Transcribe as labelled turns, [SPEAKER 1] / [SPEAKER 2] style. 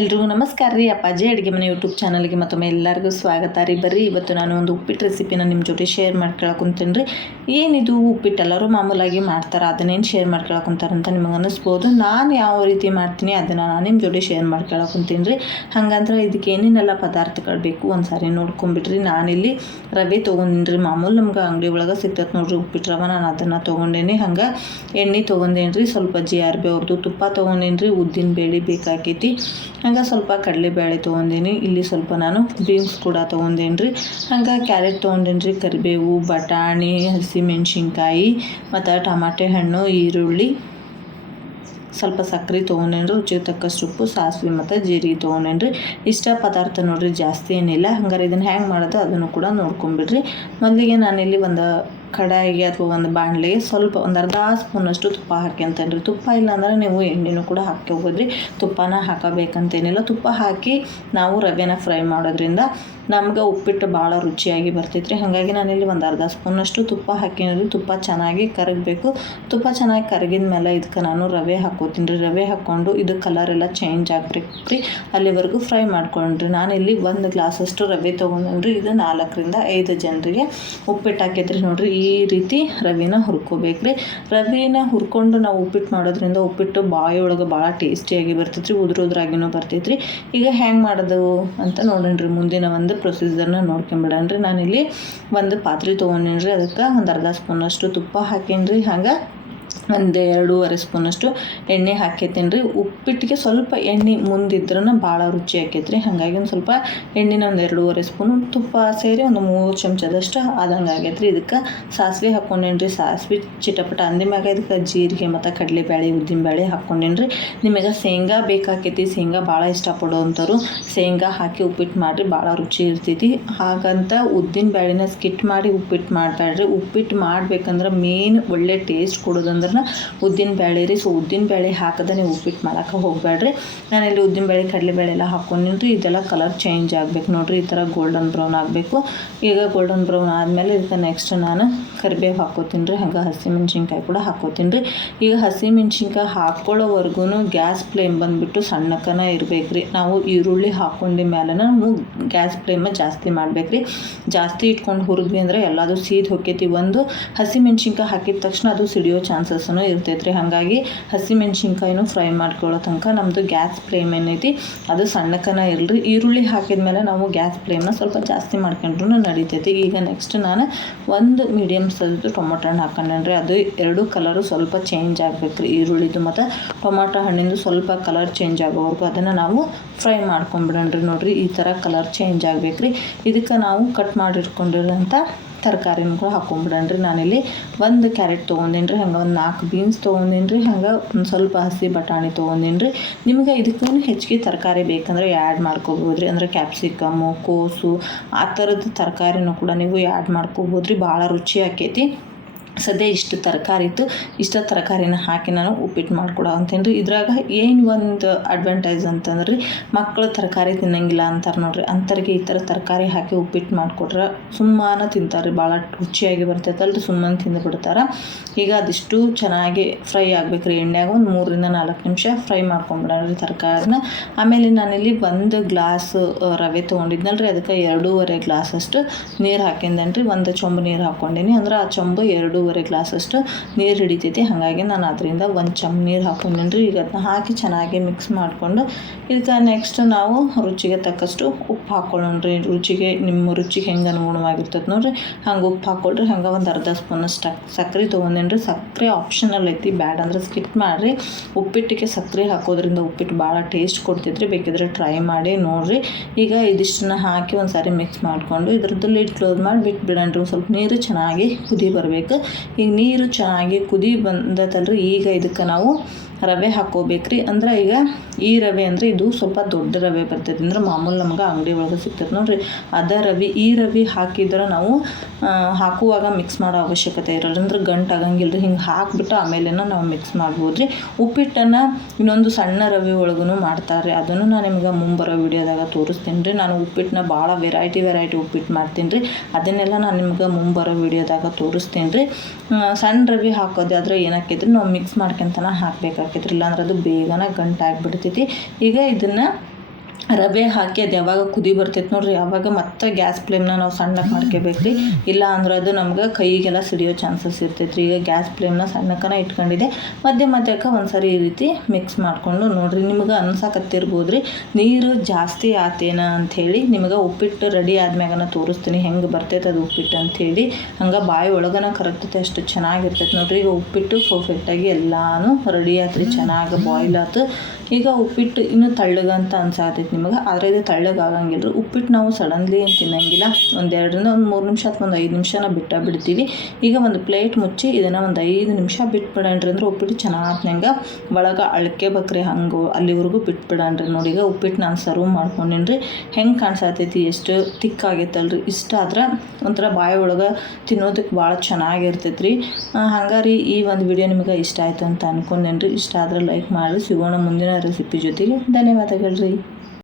[SPEAKER 1] ಎಲ್ರಿಗೂ ನಮಸ್ಕಾರ ರೀ ಅಪ್ಪಾಜಿ ಅಡುಗೆ ಮನೆ ಯೂಟ್ಯೂಬ್ ಚಾನಲ್ಗೆ ಮತ್ತೊಮ್ಮೆ ಎಲ್ಲರಿಗೂ ಸ್ವಾಗತ ರೀ. ಬರ್ರಿ, ಇವತ್ತು ನಾನು ಒಂದು ಉಪ್ಪಿಟ್ಟು ರೆಸಿಪಿನ ನಿಮ್ಮ ಜೊತೆ ಶೇರ್ ಮಾಡ್ಕೊಳಕುಂತೇನೆ ರೀ. ಏನಿದು ಉಪ್ಪಿಟ್ಟು? ಎಲ್ಲರೂ ಮಾಮೂಲಾಗಿ ಮಾಡ್ತಾರೆ? ಅದನ್ನೇನು ಶೇರ್ ಮಾಡ್ಕೊಳಕುಂತಾರೆ ಅಂತ ನಿಮಗೆ ಅನ್ನಿಸ್ಬೋದು. ನಾನು ಯಾವ ರೀತಿ ಮಾಡ್ತೀನಿ ಅದನ್ನು ನಾನು ನಿಮ್ಮ ಜೊತೆ ಶೇರ್ ಮಾಡ್ಕೊಳಕುಂತೀನಿ ರೀ. ಹಾಗಂದ್ರೆ ಇದಕ್ಕೆ ಏನೇನೆಲ್ಲ ಪದಾರ್ಥಗಳು ಬೇಕು ಒಂದು ಸಾರಿ ನೋಡ್ಕೊಂಬಿಟ್ರಿ. ನಾನಿಲ್ಲಿ ರವೆ ತೊಗೊಂಡಿನಿ ರೀ. ಮಾಮೂಲು ನಮ್ಗೆ ಅಂಗಡಿ ಒಳಗೆ ಸಿಗ್ತೈತೆ ನೋಡ್ರಿ ಉಪ್ಪಿಟ್ಟು ರವೆ. ನಾನು ಅದನ್ನು ತೊಗೊಂಡೇನಿ. ಹಂಗೆ ಎಣ್ಣೆ ತೊಗೊಂಡೇನಿ ರೀ ಸ್ವಲ್ಪ ಜಿ ಆರ್ ಬಿ ಅವ್ರದ್ದು ತುಪ್ಪ ತೊಗೊಂಡೇನಿ ರೀ ಉದ್ದಿನ ಬೇಳೆ ಬೇಕಾಕೈತಿ. ಹಂಗೆ ಸ್ವಲ್ಪ ಕಡಲೆಬೇಳೆ ತೊಗೊಂಡೇನಿ. ಇಲ್ಲಿ ಸ್ವಲ್ಪ ನಾನು ಬೀನ್ಸ್ ಕೂಡ ತೊಗೊಂಡೇನಿ ರೀ ಹಂಗೆ ಕ್ಯಾರೆಟ್ ತೊಗೊಂಡೇನಿ ರೀ ಕರಿಬೇವು, ಬಟಾಣಿ, ಹಸಿಮೆಣ್ಸಿನ್ಕಾಯಿ, ಮತ್ತು ಟಮಾಟೆ ಹಣ್ಣು, ಈರುಳ್ಳಿ, ಸ್ವಲ್ಪ ಸಕ್ಕರೆ ತೊಗೊಂಡೇನಿ ರೀ ರುಚಿಗೆ ತಕ್ಕಷ್ಟು ಉಪ್ಪು, ಸಾಸಿವೆ ಮತ್ತು ಜೀರಿಗೆ ತೊಗೊಂಡೇನಿ ರೀ ಇಷ್ಟ ಪದಾರ್ಥ ನೋಡಿರಿ ಜಾಸ್ತಿ ಏನಿಲ್ಲ. ಹಂಗಾರೆ ಇದನ್ನು ಹ್ಯಾಂಗೆ ಮಾಡೋದು ಅದನ್ನು ಕೂಡ ನೋಡ್ಕೊಂಬಿಡ್ರಿ. ಮೊದಲಿಗೆ ನಾನಿಲ್ಲಿ ಒಂದು ಕಡಾಯಿಗೆ ಅಥವಾ ಒಂದು ಬಾಣಲೆಗೆ ಸ್ವಲ್ಪ ಒಂದು ಅರ್ಧ ಸ್ಪೂನಷ್ಟು ತುಪ್ಪ ಹಾಕಿ ರೀ ತುಪ್ಪ ಇಲ್ಲಾಂದ್ರೆ ನೀವು ಎಣ್ಣೆನೂ ಕೂಡ ಹಾಕ್ಕೋಬೋದ್ರಿ ತುಪ್ಪನ ಹಾಕಬೇಕಂತೇನಿಲ್ಲ. ತುಪ್ಪ ಹಾಕಿ ನಾವು ರವೆನ ಫ್ರೈ ಮಾಡೋದ್ರಿಂದ ನಮ್ಗೆ ಉಪ್ಪಿಟ್ಟು ಭಾಳ ರುಚಿಯಾಗಿ ಬರ್ತೈತ್ರಿ. ಹಾಗಾಗಿ ನಾನಿಲ್ಲಿ ಒಂದು ಅರ್ಧ ಸ್ಪೂನಷ್ಟು ತುಪ್ಪ ಹಾಕಿನಿ ತುಪ್ಪ ಚೆನ್ನಾಗಿ ಕರಗಬೇಕು. ತುಪ್ಪ ಚೆನ್ನಾಗಿ ಕರಗಿದ ಮೇಲೆ ಇದಕ್ಕೆ ನಾನು ರವೆ ಹಾಕೋತೀನಿ ರೀ. ರವೆ ಹಾಕ್ಕೊಂಡು ಇದು ಕಲರ್ ಎಲ್ಲ ಚೇಂಜ್ ಆಗ್ಬೇಕ್ರಿ. ಅಲ್ಲಿವರೆಗೂ ಫ್ರೈ ಮಾಡ್ಕೊಂಡ್ರಿ. ನಾನಿಲ್ಲಿ ಒಂದು ಗ್ಲಾಸಷ್ಟು ರವೆ ತೊಗೊಂಡ್ರಿ ಇದು ನಾಲ್ಕರಿಂದ ಐದು ಜನರಿಗೆ ಉಪ್ಪಿಟ್ಟು ಹಾಕೈತ್ರಿ ನೋಡಿರಿ ಈ ರೀತಿ ರವೆನ ಹುರ್ಕೋಬೇಕ್ರಿ ರವೆನ ಹುರ್ಕೊಂಡು ನಾವು ಉಪ್ಪಿಟ್ಟು ಮಾಡೋದ್ರಿಂದ ಉಪ್ಪಿಟ್ಟು ಬಾಯಿ ಒಳಗೆ ಭಾಳ ಟೇಸ್ಟಿಯಾಗಿ ಬರ್ತೈತ್ರಿ. ಉದ್ರ ಉದ್ರಾಗಿನೂ ಬರ್ತೈತೆ ರೀ ಈಗ ಹ್ಯಾಂಗೆ ಮಾಡೋದು ಅಂತ ನೋಡೋಣ್ರಿ ಮುಂದಿನ ಒಂದು ಪ್ರೊಸೀಜರ್ನ ನೋಡ್ಕೊಂಬಿಡೋಣ ರೀ ನಾನಿಲ್ಲಿ ಒಂದು ಪಾತ್ರೆ ತೊಗೊಂಡೇನಿ ರೀ ಅದಕ್ಕೆ ಒಂದು ಅರ್ಧ ಸ್ಪೂನಷ್ಟು ತುಪ್ಪ ಹಾಕೀನಿ ರೀ ಹಂಗೆ ಒಂದು ಎರಡೂವರೆ ಸ್ಪೂನಷ್ಟು ಎಣ್ಣೆ ಹಾಕೈತೇನೆ ರೀ. ಉಪ್ಪಿಟ್ಟಿಗೆ ಸ್ವಲ್ಪ ಎಣ್ಣೆ ಮುಂದಿದ್ರೂ ಭಾಳ ರುಚಿ ಆಕೈತೆ ರೀ ಹಾಗಾಗಿ ಒಂದು ಸ್ವಲ್ಪ ಎಣ್ಣೆನ ಒಂದು ಎರಡೂವರೆ ಸ್ಪೂನು ತುಪ್ಪ ಸೇರಿ ಒಂದು ಮೂರು ಚಮಚದಷ್ಟು ಆದಂಗೆ ಆಗೈತೆ ರೀ ಇದಕ್ಕೆ ಸಾಸಿವೆ ಹಾಕ್ಕೊಂಡೇನಿ ರೀ. ಸಾಸಿವೆ ಚಿಟಪಟ ಅಂದ ಮ್ಯಾಗ ಇದಕ್ಕೆ ಜೀರಿಗೆ ಮತ್ತು ಕಡಲೆಬೇಳೆ ಉದ್ದಿನಬೇಳೆ ಹಾಕ್ಕೊಂಡೇನಿ ರೀ. ನಿಮಗೆ ಶೇಂಗಾ ಬೇಕಾಕೈತಿ. ಶೇಂಗಾ ಭಾಳ ಇಷ್ಟಪಡುವಂಥವ್ರು ಶೇಂಗಾ ಹಾಕಿ ಉಪ್ಪಿಟ್ಟು ಮಾಡಿರಿ ಭಾಳ ರುಚಿ ಇರ್ತೈತಿ. ಹಾಗಂತ ಉದ್ದಿನ ಬೇಳೆನ ಸ್ಕಿಟ್ ಮಾಡಿ ಉಪ್ಪಿಟ್ಟು ಮಾಡಬೇಡ್ರಿ ಉಪ್ಪಿಟ್ಟು ಮಾಡ್ಬೇಕಂದ್ರೆ ಮೇನ್ ಒಳ್ಳೆ ಟೇಸ್ಟ್ ಕೊಡೋದಂದ್ರೆ ಉದ್ದಿನ ಬೇಳೆ ರೀ, ಸೊ ಉದ್ದಿನ ಬೇಳೆ ಹಾಕದ ನೀವು ಉಪ್ಪಿಟ್ಟು ಮಾಡೋಕೆ ಹೋಗಬೇಡ್ರಿ ನಾನಿಲ್ಲಿ ಉದ್ದಿನ ಬೇಳೆ ಕಡಲೆಬೇಳೆ ಎಲ್ಲ ಹಾಕ್ಕೊಂಡಿನಿ ರೀ ಇದೆಲ್ಲ ಕಲರ್ ಚೇಂಜ್ ಆಗಬೇಕು ನೋಡಿರಿ. ಈ ಥರ ಗೋಲ್ಡನ್ ಬ್ರೌನ್ ಆಗಬೇಕು. ಈಗ ಗೋಲ್ಡನ್ ಬ್ರೌನ್ ಆದಮೇಲೆ ಇದಕ್ಕೆ ನೆಕ್ಸ್ಟ್ ನಾನು ಕರಿಬೇವು ಹಾಕ್ಕೊತೀನಿ ರೀ. ಹಂಗೆ ಹಸಿಮೆಣ್ಸಿನ್ಕಾಯಿ ಕೂಡ ಹಾಕ್ಕೊತೀನಿ ರೀ. ಈಗ ಹಸಿಮೆಣ್ಸಿನ್ಕಾಯಿ ಹಾಕ್ಕೊಳ್ಳೋವರೆಗೂ ಗ್ಯಾಸ್ ಫ್ಲೇಮ್ ಬಂದುಬಿಟ್ಟು ಸಣ್ಣಕ್ಕನ ಇರಬೇಕು ರೀ. ನಾವು ಈರುಳ್ಳಿ ಹಾಕ್ಕೊಂಡ ಮೇಲೆ ನಾವು ಗ್ಯಾಸ್ ಫ್ಲೇಮ ಜಾಸ್ತಿ ಮಾಡಬೇಕು ರೀ. ಜಾಸ್ತಿ ಇಟ್ಕೊಂಡು ಹುರಿದ್ವಿ ಅಂದರೆ ಎಲ್ಲದು ಸೀದ್ ಹೊಕ್ಕೈತಿ. ಒಂದು ಹಸಿಮೆಣ್ಸಿನ್ಕಾಯಿ ಹಾಕಿದ ತಕ್ಷಣ ಅದು ಸಿಡಿಯೋ ಚಾನ್ಸಸ್ಸೂ ಇರ್ತೈತೆ ರೀ ಹಾಗಾಗಿ ಹಸಿಮೆಣ್ಸಿನ್ಕಾಯಿನೂ ಫ್ರೈ ಮಾಡ್ಕೊಳ್ಳೋ ತನಕ ನಮ್ಮದು ಗ್ಯಾಸ್ ಫ್ಲೇಮ್ ಏನೈತಿ, ಅದು ಸಣ್ಣಕನ ಇರಲಿ ಈರುಳ್ಳಿ ಹಾಕಿದ ಮೇಲೆ ನಾವು ಗ್ಯಾಸ್ ಫ್ಲೇಮ್ನ ಸ್ವಲ್ಪ ಜಾಸ್ತಿ ಮಾಡ್ಕೊಂಡ್ರು ನಡೀತೈತಿ. ಈಗ ನೆಕ್ಸ್ಟ್ ನಾನು ಒಂದು ಮೀಡಿಯಮ್ ಸೈಜ್ದು ಟೊಮೊಟೊ ಹಣ್ಣು ಹಾಕೊಂಡ್ರಿ ಅದು ಎರಡು ಕಲರು ಸ್ವಲ್ಪ ಚೇಂಜ್ ಆಗ್ಬೇಕು ಈರುಳ್ಳಿದು ಮತ್ತು ಟೊಮೊಟೊ ಹಣ್ಣಿಂದು ಸ್ವಲ್ಪ ಕಲರ್ ಚೇಂಜ್ ಆಗೋವರೆಗೂ ಅದನ್ನು ನಾವು ಫ್ರೈ ಮಾಡ್ಕೊಂಬಿಡೋಣ್ರಿ ನೋಡಿರಿ. ಈ ಥರ ಕಲರ್ ಚೇಂಜ್ ಆಗ್ಬೇಕು ರೀ ಇದಕ್ಕೆ ನಾವು ಕಟ್ ಮಾಡಿಟ್ಕೊಂಡಿರೋಂಥ ತರಕಾರಿನೂ ಕೂಡ ರೀ ನಾನಿಲ್ಲಿ ಒಂದು ಕ್ಯಾರೆಟ್ ತೊಗೊಂಡೇನಿ ರೀ ಹಂಗೆ ಒಂದು ನಾಲ್ಕು ಬೀನ್ಸ್ ತೊಗೊಂಡೇನಿ ರೀ ಹಂಗೆ ಒಂದು ಸ್ವಲ್ಪ ಹಸಿ ಬಟಾಣಿ ತೊಗೊಂಡೇನಿ ರೀ ನಿಮ್ಗೆ ಇದಕ್ಕೂ ಹೆಚ್ಚಿಗೆ ತರಕಾರಿ ಬೇಕಂದ್ರೆ ಆ್ಯಡ್ ಮಾಡ್ಕೋಬೋದು ರೀ ಅಂದರೆ ಕ್ಯಾಪ್ಸಿಕಮ್ಮು ಕೋಸು, ಆ ಥರದ ತರಕಾರಿನೂ ಕೂಡ ನೀವು ಆ್ಯಡ್ ಮಾಡ್ಕೋಬೋದು ರೀ ಭಾಳ ರುಚಿ ಆಕೈತಿ. ಸದ್ಯ ಇಷ್ಟು ತರಕಾರಿ ಇತ್ತು. ಇಷ್ಟ ತರಕಾರಿನ ಹಾಕಿ ನಾನು ಉಪ್ಪಿಟ್ಟು ಮಾಡ್ಕೊಡೋ ಅಂತೇನ್ರಿ. ಇದ್ರಾಗ ಏನು ಒಂದು ಅಡ್ವಾಂಟೇಜ್ ಅಂತಂದ್ರೆ ಮಕ್ಕಳು ತರಕಾರಿ ತಿನ್ನಂಗಿಲ್ಲ ಅಂತಾರೆ ನೋಡ್ರಿ. ಅಂಥವ್ರಿಗೆ ಈ ಥರ ತರಕಾರಿ ಹಾಕಿ ಉಪ್ಪಿಟ್ಟು ಮಾಡಿಕೊಟ್ರೆ ಸುಮ್ಮನೆ ತಿಂತಾರೆ ಭಾಳ ರುಚಿಯಾಗಿ ಬರ್ತೈತಲ್ರಿ ಸುಮ್ಮನೆ ತಿಂದು ಬಿಡ್ತಾರೆ. ಈಗ ಅದಿಷ್ಟು ಚೆನ್ನಾಗಿ ಫ್ರೈ ಆಗ್ಬೇಕು ರೀ ಎಣ್ಣೆಯಾಗ ಒಂದು ಮೂರರಿಂದ ನಾಲ್ಕು ನಿಮಿಷ ಫ್ರೈ ಮಾಡ್ಕೊಂಬಿಡೋಣ ತರಕಾರಿನ. ಆಮೇಲೆ ನಾನಿಲ್ಲಿ ಒಂದು ಗ್ಲಾಸ್ ರವೆ ತೊಗೊಂಡಿದ್ನಲ್ಲ ರೀ ಅದಕ್ಕೆ ಎರಡೂವರೆ ಗ್ಲಾಸಷ್ಟು ನೀರು ಹಾಕಿದ್ದೇನೆ ರೀ ಒಂದು ಚೊಂಬು ನೀರು ಹಾಕ್ಕೊಂಡೀನಿ ಅಂದ್ರೆ ಆ ಚೊಂಬು ಎರಡು ಎರಡೂವರೆ ಗ್ಲಾಸಷ್ಟು ನೀರು ಹಿಡಿತೈತಿ. ಹಾಗಾಗಿ ನಾನು ಅದರಿಂದ ಒಂದು ಚಮ್ ನೀರು ಹಾಕೊಂಡೇನಿ ಈಗ ಅದನ್ನ ಹಾಕಿ ಚೆನ್ನಾಗಿ ಮಿಕ್ಸ್ ಮಾಡಿಕೊಂಡು ಇದಕ್ಕೆ ನೆಕ್ಸ್ಟ್ ನಾವು ರುಚಿಗೆ ತಕ್ಕಷ್ಟು ಉಪ್ಪು ಹಾಕ್ಕೊಳ್ಳೋಣ್ರಿ ರುಚಿಗೆ ನಿಮ್ಮ ರುಚಿಗೆ ಹೆಂಗೆ ಅನುಗುಣವಾಗಿರ್ತದೆ ನೋಡಿರಿ. ಹಂಗೆ ಉಪ್ಪು ಹಾಕ್ಕೊಳ್ರಿ ಹಂಗೆ ಒಂದು ಅರ್ಧ ಸ್ಪೂನಷ್ಟು ಸಕ್ಕರೆ ತೊಗೊಂಡೇನಿ ರೀ ಸಕ್ಕರೆ ಆಪ್ಷನಲ್ ಐತಿ. ಬ್ಯಾಡ್ ಅಂದ್ರೆ ಸ್ಕಿಪ್ ಮಾಡಿರಿ. ಉಪ್ಪಿಟ್ಟಿಗೆ ಸಕ್ಕರೆ ಹಾಕೋದ್ರಿಂದ ಉಪ್ಪಿಟ್ಟು ಭಾಳ ಟೇಸ್ಟ್ ಕೊಡ್ತೈತ್ರಿ. ಬೇಕಿದ್ರೆ ಟ್ರೈ ಮಾಡಿ ನೋಡಿರಿ. ಈಗ ಇದಿಷ್ಟನ್ನ ಹಾಕಿ ಒಂದು ಸಾರಿ ಮಿಕ್ಸ್ ಮಾಡಿಕೊಂಡು ಇದ್ರದ್ದು ಲಿಡ್ ಕ್ಲೋಸ್ ಮಾಡಿ ಬಿಟ್ಟು ಬಿಡೋಣ್ರಿ ಸ್ವಲ್ಪ ನೀರು ಚೆನ್ನಾಗಿ ಕುದಿ ಬರಬೇಕು. ಈಗ ನೀರು ಚೆನ್ನಾಗಿ ಕುದಿ ಬಂದತಲ್ರಿ ಈಗ ಇದಕ್ಕೆ ನಾವು ರವೆ ಹಾಕ್ಕೋಬೇಕ್ರಿ. ಅಂದ್ರೆ ಈಗ ಈ ರವೆ ಅಂದರೆ ಇದು ಸ್ವಲ್ಪ ದೊಡ್ಡ ರವೆ ಬರ್ತೈತಿ. ಅಂದ್ರೆ ಮಾಮೂಲು ನಮ್ಗೆ ಅಂಗಡಿ ಒಳಗೆ ಸಿಗ್ತೈತೆ ನೋಡಿರಿ. ಅದ ರವೆ, ಈ ರವೆ ಹಾಕಿದ್ರೆ ನಾವು ಹಾಕುವಾಗ ಮಿಕ್ಸ್ ಮಾಡೋ ಅವಶ್ಯಕತೆ ಇರೋಲ್ಲ ಅಂದ್ರೆ ಗಂಟು ಆಗಂಗಿಲ್ಲ ರೀ ಹಿಂಗೆ ಹಾಕ್ಬಿಟ್ಟು ಆಮೇಲೆ ನಾವು ಮಿಕ್ಸ್ ಮಾಡ್ಬೋದು ರೀ ಉಪ್ಪಿಟ್ಟನ್ನು ಇನ್ನೊಂದು ಸಣ್ಣ ರವೆ ಒಳಗೂ ಮಾಡ್ತಾರೆ ಅದನ್ನು ನಾನು ನಿಮ್ಗೆ ಮುಂಬರೋ ವಿಡಿಯೋದಾಗ ತೋರಿಸ್ತೀನಿ ರೀ ನಾನು ಉಪ್ಪಿಟ್ಟನ್ನ ಭಾಳ ವೆರೈಟಿ ವೆರೈಟಿ ಉಪ್ಪಿಟ್ಟು ಮಾಡ್ತೀನಿ ರೀ ಅದನ್ನೆಲ್ಲ ನಾನು ನಿಮ್ಗೆ ಮುಂಬರೋ ವಿಡಿಯೋದಾಗ ತೋರಿಸ್ತೀನಿ ರೀ ಸಣ್ಣ ರವೆ ಹಾಕೋದಾದ್ರೆ ಏನಾಕೈತ್ರಿ? ನಾವು ಮಿಕ್ಸ್ ಮಾಡ್ಕೊಂತನ ಹಾಕ್ಬೇಕಾಕೈತ್ರಿ ಅಂದ್ರೆ ಅದು ಬೇಗನೆ ಗಂಟು ಆಗಿಬಿಡ್ತೈತಿ ಈಗ ಇದನ್ನು ರವೆ ಹಾಕಿ ಅದು ಯಾವಾಗ ಕುದಿ ಬರ್ತೈತೆ ನೋಡ್ರಿ, ಯಾವಾಗ ಮತ್ತೆ ಗ್ಯಾಸ್ ಫ್ಲೇಮ್ನ ನಾವು ಸಣ್ಣಕ್ಕೆ ಮಾಡ್ಕೋಬೇಕು ರೀ ಇಲ್ಲ ಅಂದ್ರೆ ಅದು ನಮ್ಗೆ ಕೈಗೆಲ್ಲ ಸಿಡಿಯೋ ಚಾನ್ಸಸ್ ಇರ್ತೈತೆ ರೀ ಈಗ ಗ್ಯಾಸ್ ಫ್ಲೇಮ್ನ ಸಣ್ಣಕ್ಕನ ಇಟ್ಕೊಂಡಿದೆ. ಮಧ್ಯ ಮಧ್ಯಕ್ಕೆ ಒಂದು ಸರಿ ಈ ರೀತಿ ಮಿಕ್ಸ್ ಮಾಡಿಕೊಂಡು ನೋಡ್ರಿ, ನಿಮ್ಗೆ ಅನ್ಸಕತ್ತಿರ್ಬೋದು ರೀ ನೀರು ಜಾಸ್ತಿ ಆತೇನ ಅಂಥೇಳಿ ನಿಮಗೆ ಉಪ್ಪಿಟ್ಟು ರೆಡಿ ಆದ್ಮ್ಯಾಗನ ತೋರಿಸ್ತೀನಿ. ಹೆಂಗೆ ಬರ್ತೈತೆ ಅದು ಉಪ್ಪಿಟ್ಟು ಅಂಥೇಳಿ ಹಂಗೆ ಬಾಯಿ ಒಳಗನ ಕರಗ್ತೈತೆ, ಅಷ್ಟು ಚೆನ್ನಾಗಿರ್ತೈತೆ ನೋಡ್ರಿ. ಈಗ ಉಪ್ಪಿಟ್ಟು ಪರ್ಫೆಕ್ಟಾಗಿ ಎಲ್ಲಾನು ರೆಡಿ ಆತ್ರಿ, ಚೆನ್ನಾಗಿ ಬಾಯ್ಲ್ ಆತು. ಈಗ ಉಪ್ಪಿಟ್ಟು ಇನ್ನೂ ತಳ್ಳಗಂತ ಅನ್ಸಾತೈತಿ ನಿಮಗೆ. ಆದರೆ ಇದು ತಳ್ಳಗಾಗಂಗಿಲ್ಲ ಉಪ್ಪಿಟ್ಟು ನಾವು ಸಡನ್ಲಿ ಏನು ತಿನ್ನಂಗಿಲ್ಲ. ಒಂದು ಎರಡರಿಂದ ಒಂದು ಮೂರು ನಿಮಿಷ ಅಥವಾ ಒಂದು ಐದು ನಿಮಿಷನ ಬಿಟ್ಟ ಬಿಡ್ತೀವಿ. ಈಗ ಒಂದು ಪ್ಲೇಟ್ ಮುಚ್ಚಿ ಇದನ್ನು ಒಂದು ಐದು ನಿಮಿಷ ಬಿಟ್ಬಿಡಣ್ರಿ ಅಂದ್ರೆ ಉಪ್ಪಿಟ್ಟು ಚೆನ್ನಾಗ್ನಂಗೆ ಒಳಗೆ ಅಳಕೆ, ಬಕ್ರಿ, ಹಂಗೆ ಅಲ್ಲಿವರೆಗೂ ಬಿಟ್ಬಿಡಣ್ರಿ ನೋಡಿ ಈಗ ಉಪ್ಪಿಟ್ಟು ನಾನು ಸರ್ವ್ ಮಾಡ್ಕೊಂಡೇನಿ ಹೆಂಗೆ ಕಾಣಿಸತೈತಿ? ಎಷ್ಟು ತಿಕ್ ಆಗೈತಲ್ರಿ? ಇಷ್ಟ ಆದ್ರೆ ಒಂಥರ ಬಾಯಿ ಒಳಗೆ ತಿನ್ನೋದಕ್ಕೆ ಭಾಳ ಚೆನ್ನಾಗಿರ್ತೈತೆ ರೀ ಹಂಗಾರಿ ಈ ಒಂದು ವಿಡಿಯೋ ನಿಮಗೆ ಇಷ್ಟ ಆಯಿತು ಅಂತ ಅನ್ಕೊಂಡೇನ್ರಿ. ಇಷ್ಟ ಆದ್ರೆ ಲೈಕ್ ಮಾಡಿ ಸಿಗೋಣ ಮುಂದಿನ ರೆಸಿಪಿ ಜೊತೆಗೆ ಧನ್ಯವಾದಗಳು ರೀ.